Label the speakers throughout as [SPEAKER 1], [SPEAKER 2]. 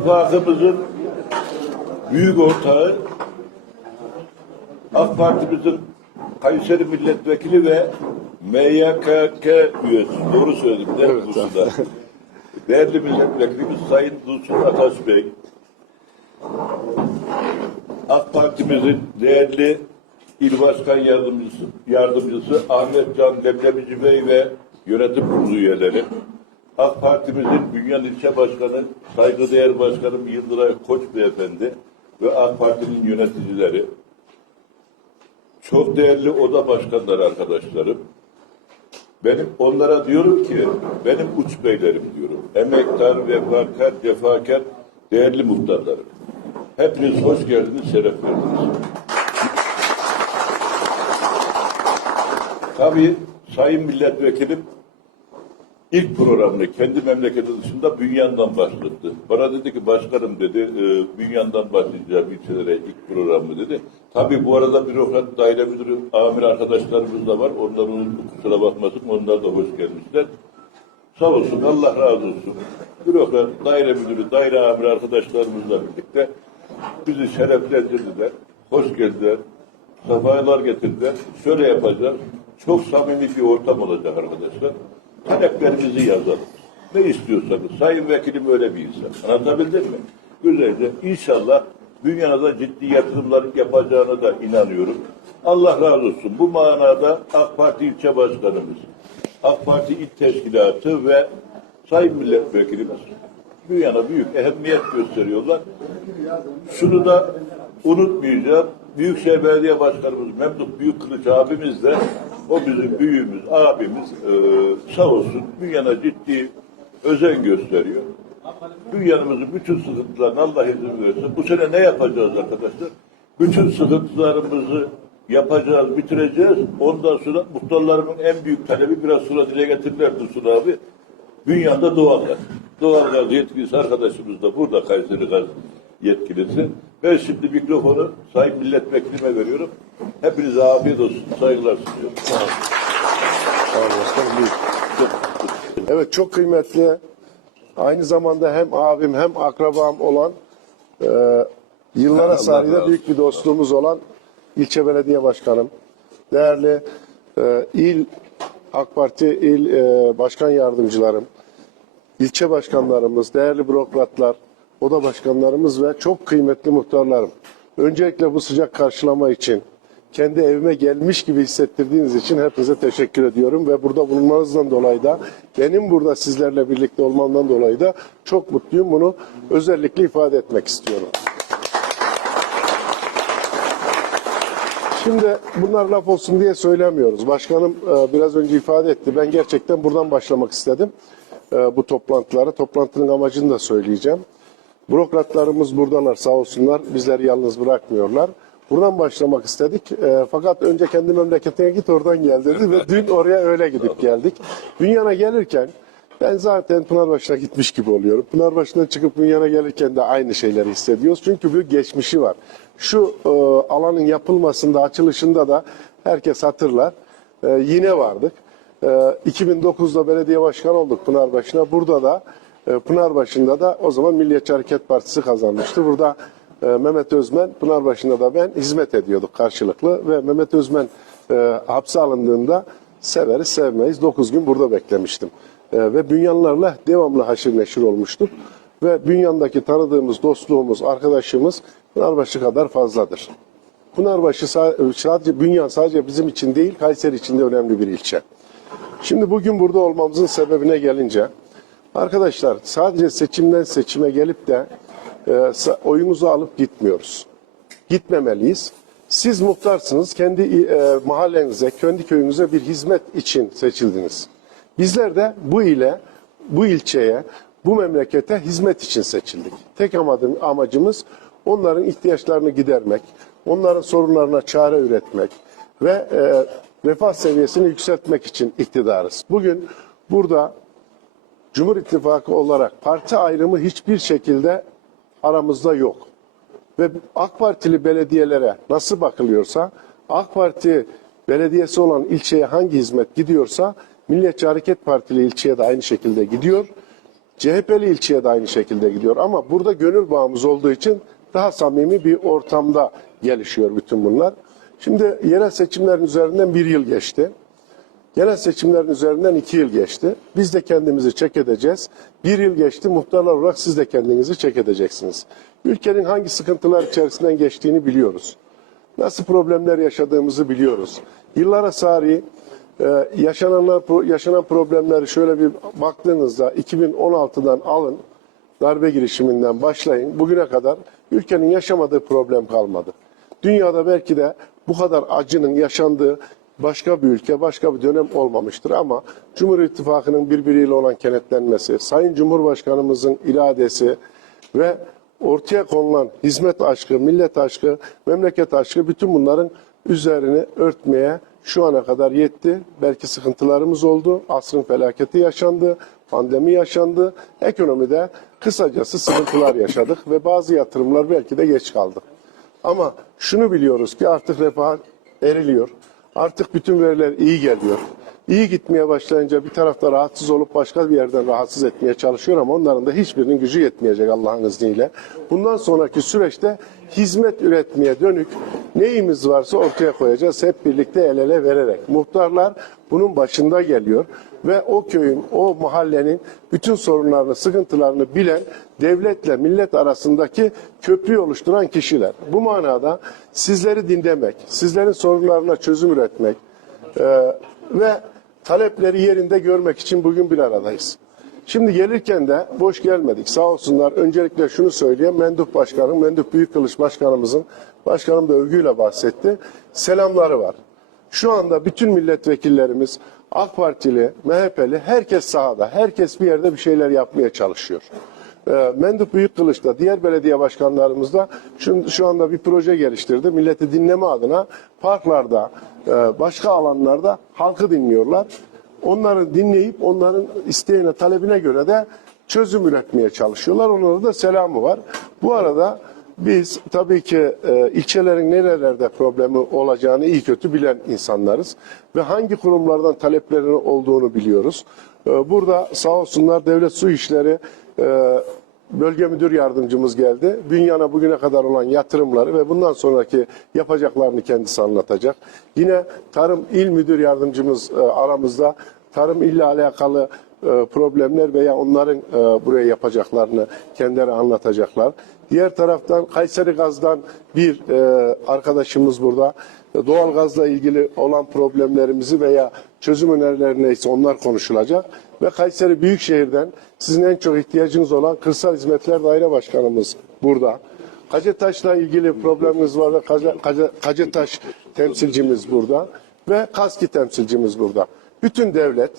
[SPEAKER 1] İttifakımızın büyük ortağı AK Parti'mizin Kayseri Milletvekili ve MYKK üyesi. Doğru söyledim değil mi
[SPEAKER 2] Evet?
[SPEAKER 1] Değerli milletvekilimiz Sayın Dursun Ataş Bey. AK Parti'mizin değerli İl Başkan Yardımcısı, Yardımcısı Ahmet Can Leblebici Bey ve yönetim kurulu üyeleri. AK Parti'mizin Bünyan İlçe Başkanı, saygıdeğer Başkanım Yıldıray Koç Beyefendi ve AK Parti'nin yöneticileri, çok değerli oda başkanları arkadaşlarım, benim onlara diyorum ki, benim uç beylerim diyorum. Emektar, vefakar, cefakar, değerli muhtarlarım. Hepiniz hoş geldiniz, şeref verdiniz. Tabii Sayın Milletvekilim ilk programını kendi memleketi dışında Bünyan'dan başlattı. Bana dedi ki başkanım dedi, e, Bünyan'dan başlayacağım ilçelere ilk programı dedi. Tabii bu arada bürokrat daire müdürü, amir arkadaşlarımız da var. Onların unuttuk kusura bakmasın. Onlar da hoş gelmişler. Sağ olsun, Allah razı olsun. Bürokrat, daire müdürü, daire amir arkadaşlarımızla birlikte bizi şereflendirdiler. Hoş geldiler. Sefalar getirdiler. Şöyle yapacağız. Çok samimi bir ortam olacak arkadaşlar. Taleplerimizi yazalım. Ne istiyorsanız. Sayın Vekilim öyle bir insan. Anlatabildim mi? Güzelce. İnşallah dünyada ciddi yatırımlar yapacağına da inanıyorum. Allah razı olsun. Bu manada AK Parti ilçe başkanımız, AK Parti İl Teşkilatı ve Sayın Milletvekilimiz dünyana büyük ehemmiyet gösteriyorlar. Şunu da unutmayacağım. Büyükşehir Belediye Başkanımız Memduh Büyükkılıç abimiz de o bizim büyüğümüz, abimiz e, sağ olsun dünyana ciddi özen gösteriyor. Dünyanımızın bütün sıkıntılarını Allah izin verirse bu sene ne yapacağız arkadaşlar? Bütün sıkıntılarımızı yapacağız, bitireceğiz. Ondan sonra muhtarlarımın en büyük talebi biraz sonra dile getirdiler Dursun abi. Dünyada doğalgaz. Doğalgaz yetkilisi arkadaşımız da burada Kayseri Gaz yetkilisi. Ben şimdi mikrofonu Sayın Milletvekilime veriyorum. Hepinize afiyet olsun. Saygılar sunuyorum.
[SPEAKER 2] Sağ olun başkanım. Evet çok kıymetli. Aynı zamanda hem abim hem akrabam olan e, yıllara sarıyla büyük bir dostluğumuz olan ilçe belediye başkanım. Değerli e, il AK Parti il e, başkan yardımcılarım, ilçe başkanlarımız, değerli bürokratlar, oda başkanlarımız ve çok kıymetli muhtarlarım. Öncelikle bu sıcak karşılama için, kendi evime gelmiş gibi hissettirdiğiniz için hepinize teşekkür ediyorum ve burada bulunmanızdan dolayı da benim burada sizlerle birlikte olmamdan dolayı da çok mutluyum. Bunu özellikle ifade etmek istiyorum. Şimdi bunlar laf olsun diye söylemiyoruz. Başkanım e, biraz önce ifade etti. Ben gerçekten buradan başlamak istedim e, bu toplantılara. Toplantının amacını da söyleyeceğim. Bürokratlarımız buradalar sağ olsunlar. Bizleri yalnız bırakmıyorlar. Buradan başlamak istedik. E, fakat önce kendi memleketine git oradan gel dedi ve dün oraya öyle gidip geldik. Dünyana gelirken ben zaten Pınarbaşı'na gitmiş gibi oluyorum. Pınarbaşı'ndan çıkıp Bünyan'a gelirken de aynı şeyleri hissediyoruz. Çünkü bir geçmişi var. Şu e, alanın yapılmasında, açılışında da herkes hatırlar. E, yine vardık. E, 2009'da belediye başkanı olduk Pınarbaşı'na. Burada da Pınarbaşı'nda da o zaman Milliyetçi Hareket Partisi kazanmıştı. Burada e, Mehmet Özmen, Pınarbaşı'nda da ben hizmet ediyorduk karşılıklı ve Mehmet Özmen e, hapse alındığında severiz sevmeyiz 9 gün burada beklemiştim. E, ve bünyanlarla devamlı haşır neşir olmuştuk. Ve bünyandaki tanıdığımız, dostluğumuz, arkadaşımız Pınarbaşı kadar fazladır. Pınarbaşı sa- sadece Bünyan sadece bizim için değil, Kayseri için de önemli bir ilçe. Şimdi bugün burada olmamızın sebebine gelince arkadaşlar sadece seçimden seçime gelip de e, oyumuzu alıp gitmiyoruz. Gitmemeliyiz. Siz muhtarsınız. Kendi e, mahallenize, kendi köyünüze bir hizmet için seçildiniz. Bizler de bu ile, bu ilçeye, bu memlekete hizmet için seçildik. Tek amadım, amacımız onların ihtiyaçlarını gidermek, onların sorunlarına çare üretmek ve e, refah seviyesini yükseltmek için iktidarız. Bugün burada Cumhur İttifakı olarak parti ayrımı hiçbir şekilde aramızda yok. Ve AK Partili belediyelere nasıl bakılıyorsa, AK Parti belediyesi olan ilçeye hangi hizmet gidiyorsa, Milliyetçi Hareket Partili ilçeye de aynı şekilde gidiyor. CHP'li ilçeye de aynı şekilde gidiyor. Ama burada gönül bağımız olduğu için daha samimi bir ortamda gelişiyor bütün bunlar. Şimdi yerel seçimlerin üzerinden bir yıl geçti. Genel seçimlerin üzerinden iki yıl geçti. Biz de kendimizi çek edeceğiz. Bir yıl geçti. Muhtarlar olarak siz de kendinizi çek edeceksiniz. Ülkenin hangi sıkıntılar içerisinden geçtiğini biliyoruz. Nasıl problemler yaşadığımızı biliyoruz. Yıllara sari e, yaşananlar, yaşanan problemleri şöyle bir baktığınızda 2016'dan alın, darbe girişiminden başlayın. Bugüne kadar ülkenin yaşamadığı problem kalmadı. Dünyada belki de bu kadar acının yaşandığı başka bir ülke, başka bir dönem olmamıştır ama Cumhur İttifakı'nın birbiriyle olan kenetlenmesi, Sayın Cumhurbaşkanımızın iradesi ve ortaya konulan hizmet aşkı, millet aşkı, memleket aşkı bütün bunların üzerini örtmeye şu ana kadar yetti. Belki sıkıntılarımız oldu. Asrın felaketi yaşandı, pandemi yaşandı. Ekonomide kısacası sıkıntılar yaşadık ve bazı yatırımlar belki de geç kaldı. Ama şunu biliyoruz ki artık refah eriliyor. Artık bütün veriler iyi geliyor. İyi gitmeye başlayınca bir tarafta rahatsız olup başka bir yerden rahatsız etmeye çalışıyor ama onların da hiçbirinin gücü yetmeyecek Allah'ın izniyle. Bundan sonraki süreçte hizmet üretmeye dönük neyimiz varsa ortaya koyacağız hep birlikte el ele vererek. Muhtarlar bunun başında geliyor ve o köyün, o mahallenin bütün sorunlarını, sıkıntılarını bilen devletle millet arasındaki köprüyü oluşturan kişiler. Bu manada sizleri dinlemek, sizlerin sorunlarına çözüm üretmek e, ve talepleri yerinde görmek için bugün bir aradayız. Şimdi gelirken de boş gelmedik. Sağ olsunlar. Öncelikle şunu söyleyeyim. Mendup Başkanım, Mendup Büyükkılıç Başkanımızın, başkanım da övgüyle bahsetti. Selamları var. Şu anda bütün milletvekillerimiz AK Partili, MHP'li herkes sahada. Herkes bir yerde bir şeyler yapmaya çalışıyor. Ee, Mendup Büyükkılıç da diğer belediye başkanlarımız da şu, şu anda bir proje geliştirdi. Milleti dinleme adına parklarda, e, başka alanlarda halkı dinliyorlar. Onları dinleyip onların isteğine, talebine göre de çözüm üretmeye çalışıyorlar. Onlara da selamı var. Bu arada biz tabii ki e, ilçelerin nerelerde problemi olacağını iyi kötü bilen insanlarız. Ve hangi kurumlardan taleplerin olduğunu biliyoruz. E, burada sağ olsunlar Devlet Su İşleri e, Bölge Müdür Yardımcımız geldi. Dünyana bugüne kadar olan yatırımları ve bundan sonraki yapacaklarını kendisi anlatacak. Yine Tarım İl Müdür Yardımcımız e, aramızda tarım ille alakalı e, problemler veya onların e, buraya yapacaklarını kendileri anlatacaklar. Diğer taraftan Kayseri Gaz'dan bir arkadaşımız burada doğal gazla ilgili olan problemlerimizi veya çözüm önerileri neyse onlar konuşulacak. Ve Kayseri Büyükşehir'den sizin en çok ihtiyacınız olan Kırsal Hizmetler Daire Başkanımız burada. Kacetaş'la ilgili problemimiz var ve Kace- Kace- Kacetaş temsilcimiz burada ve Kaski temsilcimiz burada. Bütün devlet,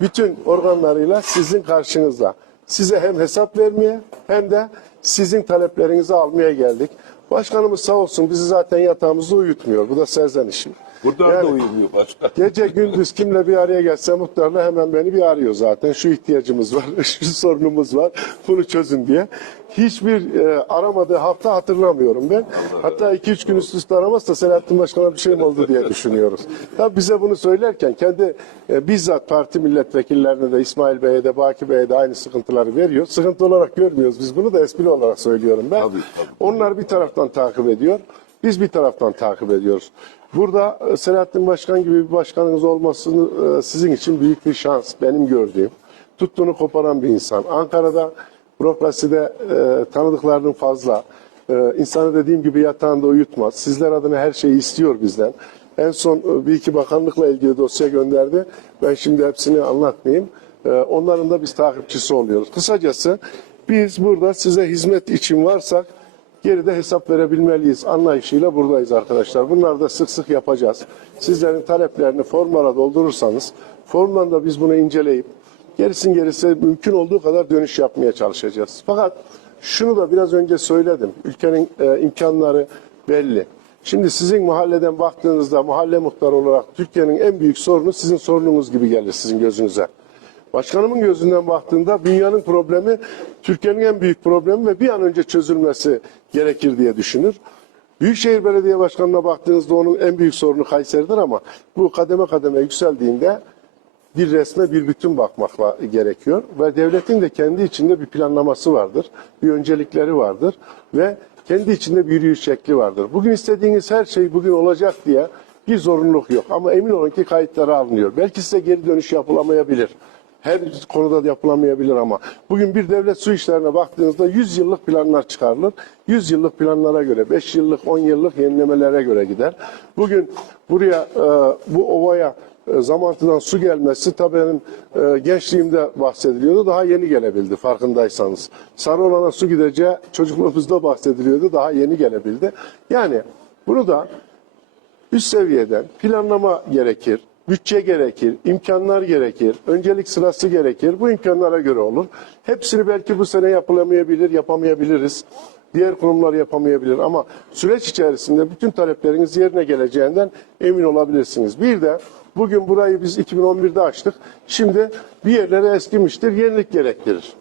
[SPEAKER 2] bütün organlarıyla sizin karşınızda. Size hem hesap vermeye hem de sizin taleplerinizi almaya geldik. Başkanımız sağ olsun bizi zaten yatağımızda uyutmuyor. Bu da serzenişim.
[SPEAKER 1] Burada
[SPEAKER 2] Yani-
[SPEAKER 1] da uyumuyor başka.
[SPEAKER 2] Gece gündüz kimle bir araya gelse muhtarla hemen beni bir arıyor zaten. Şu ihtiyacımız var, şu sorunumuz var, bunu çözün diye. Hiçbir e, aramadığı hafta hatırlamıyorum ben. Hatta iki üç gün üst üste aramazsa Selahattin Başkan'a bir şey mi oldu diye düşünüyoruz. Tabii bize bunu söylerken kendi e, bizzat parti milletvekillerine de İsmail Bey'e de Baki Bey'e de aynı sıkıntıları veriyor. Sıkıntı olarak görmüyoruz biz bunu da espri olarak söylüyorum ben.
[SPEAKER 1] Tabii, tabii.
[SPEAKER 2] Onlar bir taraftan takip ediyor. Biz bir taraftan takip ediyoruz. Burada e, Selahattin Başkan gibi bir başkanınız olmasını e, sizin için büyük bir şans benim gördüğüm. Tuttuğunu koparan bir insan. Ankara'da bürokraside e, tanıdıklarının fazla. E, insanı dediğim gibi yatağında uyutmaz. Sizler adına her şeyi istiyor bizden. En son e, bir iki bakanlıkla ilgili dosya gönderdi. Ben şimdi hepsini anlatmayayım. E, onların da biz takipçisi oluyoruz. Kısacası biz burada size hizmet için varsak geride hesap verebilmeliyiz anlayışıyla buradayız arkadaşlar. Bunları da sık sık yapacağız. Sizlerin taleplerini formlara doldurursanız formdan da biz bunu inceleyip gerisin gerisi mümkün olduğu kadar dönüş yapmaya çalışacağız. Fakat şunu da biraz önce söyledim. Ülkenin e, imkanları belli. Şimdi sizin mahalleden baktığınızda mahalle muhtarı olarak Türkiye'nin en büyük sorunu sizin sorununuz gibi gelir sizin gözünüze. Başkanımın gözünden baktığında dünyanın problemi Türkiye'nin en büyük problemi ve bir an önce çözülmesi gerekir diye düşünür. Büyükşehir Belediye Başkanı'na baktığınızda onun en büyük sorunu Kayseri'dir ama bu kademe kademe yükseldiğinde bir resme bir bütün bakmakla gerekiyor ve devletin de kendi içinde bir planlaması vardır, bir öncelikleri vardır ve kendi içinde bir yürüyüş şekli vardır. Bugün istediğiniz her şey bugün olacak diye bir zorunluluk yok ama emin olun ki kayıtlara alınıyor. Belki size geri dönüş yapılamayabilir. Her konuda da yapılamayabilir ama bugün bir devlet su işlerine baktığınızda 100 yıllık planlar çıkarılır. 100 yıllık planlara göre, 5 yıllık, 10 yıllık yenilemelere göre gider. Bugün buraya e, bu ovaya e, zamantıdan su gelmesi tabii benim e, gençliğimde bahsediliyordu. Daha yeni gelebildi farkındaysanız. Sarıolan'a su gideceği çocukluğumuzda bahsediliyordu. Daha yeni gelebildi. Yani bunu da üst seviyeden planlama gerekir, bütçe gerekir, imkanlar gerekir, öncelik sırası gerekir. Bu imkanlara göre olur. Hepsini belki bu sene yapılamayabilir, yapamayabiliriz. Diğer kurumlar yapamayabilir ama süreç içerisinde bütün talepleriniz yerine geleceğinden emin olabilirsiniz. Bir de bugün burayı biz 2011'de açtık. Şimdi bir yerlere eskimiştir, yenilik gerektirir.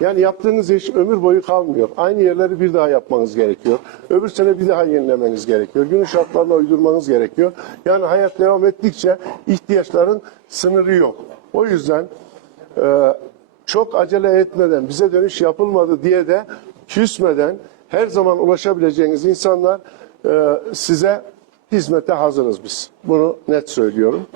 [SPEAKER 2] Yani yaptığınız iş ömür boyu kalmıyor. Aynı yerleri bir daha yapmanız gerekiyor. Öbür sene bir daha yenilemeniz gerekiyor. Günün şartlarına uydurmanız gerekiyor. Yani hayat devam ettikçe ihtiyaçların sınırı yok. O yüzden e, çok acele etmeden, bize dönüş yapılmadı diye de küsmeden her zaman ulaşabileceğiniz insanlar e, size hizmete hazırız biz. Bunu net söylüyorum.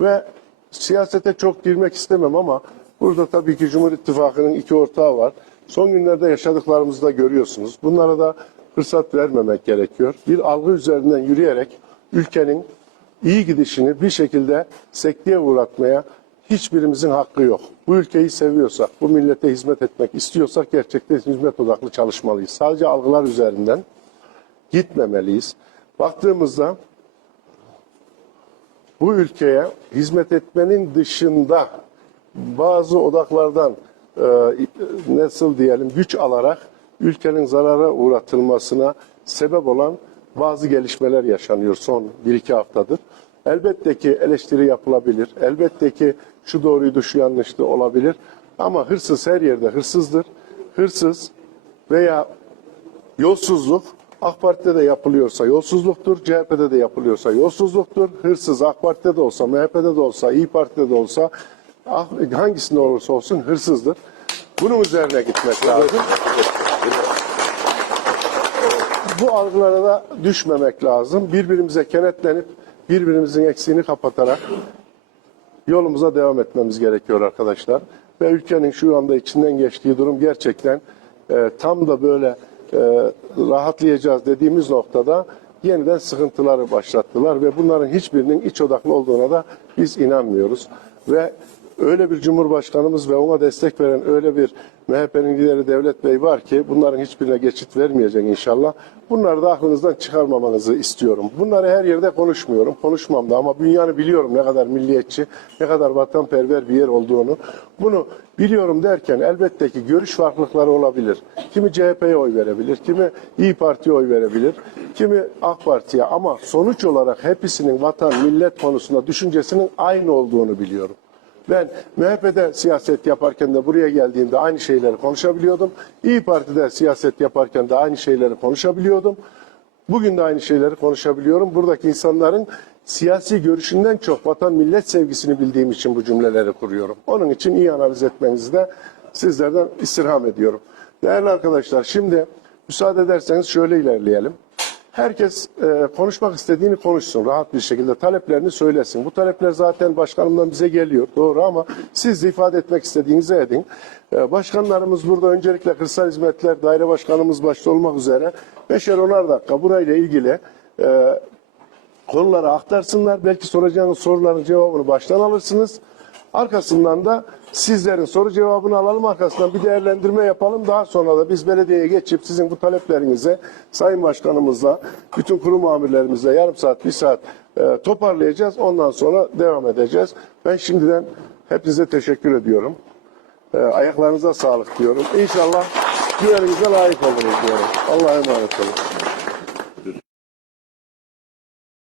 [SPEAKER 2] Ve siyasete çok girmek istemem ama burada tabii ki Cumhur İttifakı'nın iki ortağı var. Son günlerde yaşadıklarımızı da görüyorsunuz. Bunlara da fırsat vermemek gerekiyor. Bir algı üzerinden yürüyerek ülkenin iyi gidişini bir şekilde sekteye uğratmaya hiçbirimizin hakkı yok. Bu ülkeyi seviyorsak, bu millete hizmet etmek istiyorsak gerçekten hizmet odaklı çalışmalıyız. Sadece algılar üzerinden gitmemeliyiz. Baktığımızda bu ülkeye hizmet etmenin dışında bazı odaklardan e, nasıl diyelim güç alarak ülkenin zarara uğratılmasına sebep olan bazı gelişmeler yaşanıyor son 1-2 haftadır. Elbette ki eleştiri yapılabilir. Elbette ki şu doğruydu, şu yanlıştı olabilir. Ama hırsız her yerde hırsızdır. Hırsız veya Yolsuzluk AK Parti'de de yapılıyorsa yolsuzluktur, CHP'de de yapılıyorsa yolsuzluktur. Hırsız AK Parti'de de olsa, MHP'de de olsa, İyi Parti'de de olsa hangisinde olursa olsun hırsızdır. Bunun üzerine gitmek lazım. Bu algılara da düşmemek lazım. Birbirimize kenetlenip birbirimizin eksiğini kapatarak yolumuza devam etmemiz gerekiyor arkadaşlar. Ve ülkenin şu anda içinden geçtiği durum gerçekten e, tam da böyle e, rahatlayacağız dediğimiz noktada yeniden sıkıntıları başlattılar ve bunların hiçbirinin iç odaklı olduğuna da biz inanmıyoruz. Ve öyle bir cumhurbaşkanımız ve ona destek veren öyle bir MHP'nin lideri Devlet Bey var ki bunların hiçbirine geçit vermeyecek inşallah. Bunları da aklınızdan çıkarmamanızı istiyorum. Bunları her yerde konuşmuyorum, konuşmam da ama dünyanı biliyorum ne kadar milliyetçi, ne kadar vatanperver bir yer olduğunu. Bunu biliyorum derken elbette ki görüş farklılıkları olabilir. Kimi CHP'ye oy verebilir, kimi İyi Parti'ye oy verebilir, kimi AK Parti'ye ama sonuç olarak hepsinin vatan, millet konusunda düşüncesinin aynı olduğunu biliyorum. Ben MHP'de siyaset yaparken de buraya geldiğimde aynı şeyleri konuşabiliyordum. İyi Parti'de siyaset yaparken de aynı şeyleri konuşabiliyordum. Bugün de aynı şeyleri konuşabiliyorum. Buradaki insanların siyasi görüşünden çok vatan millet sevgisini bildiğim için bu cümleleri kuruyorum. Onun için iyi analiz etmenizi de sizlerden istirham ediyorum. Değerli arkadaşlar şimdi müsaade ederseniz şöyle ilerleyelim. Herkes e, konuşmak istediğini konuşsun rahat bir şekilde taleplerini söylesin. Bu talepler zaten başkanımdan bize geliyor doğru ama siz de ifade etmek istediğinizi edin. E, başkanlarımız burada öncelikle Kırsal Hizmetler Daire Başkanımız başta olmak üzere 5'er 10'ar dakika burayla ilgili e, konuları aktarsınlar. Belki soracağınız soruların cevabını baştan alırsınız. Arkasından da sizlerin soru cevabını alalım arkasından bir değerlendirme yapalım. Daha sonra da biz belediyeye geçip sizin bu taleplerinize Sayın Başkanımızla, bütün kurum amirlerimizle yarım saat, bir saat e, toparlayacağız. Ondan sonra devam edeceğiz. Ben şimdiden hepinize teşekkür ediyorum. E, ayaklarınıza sağlık diyorum. İnşallah güveninize layık oluruz diyorum. Allah'a emanet olun.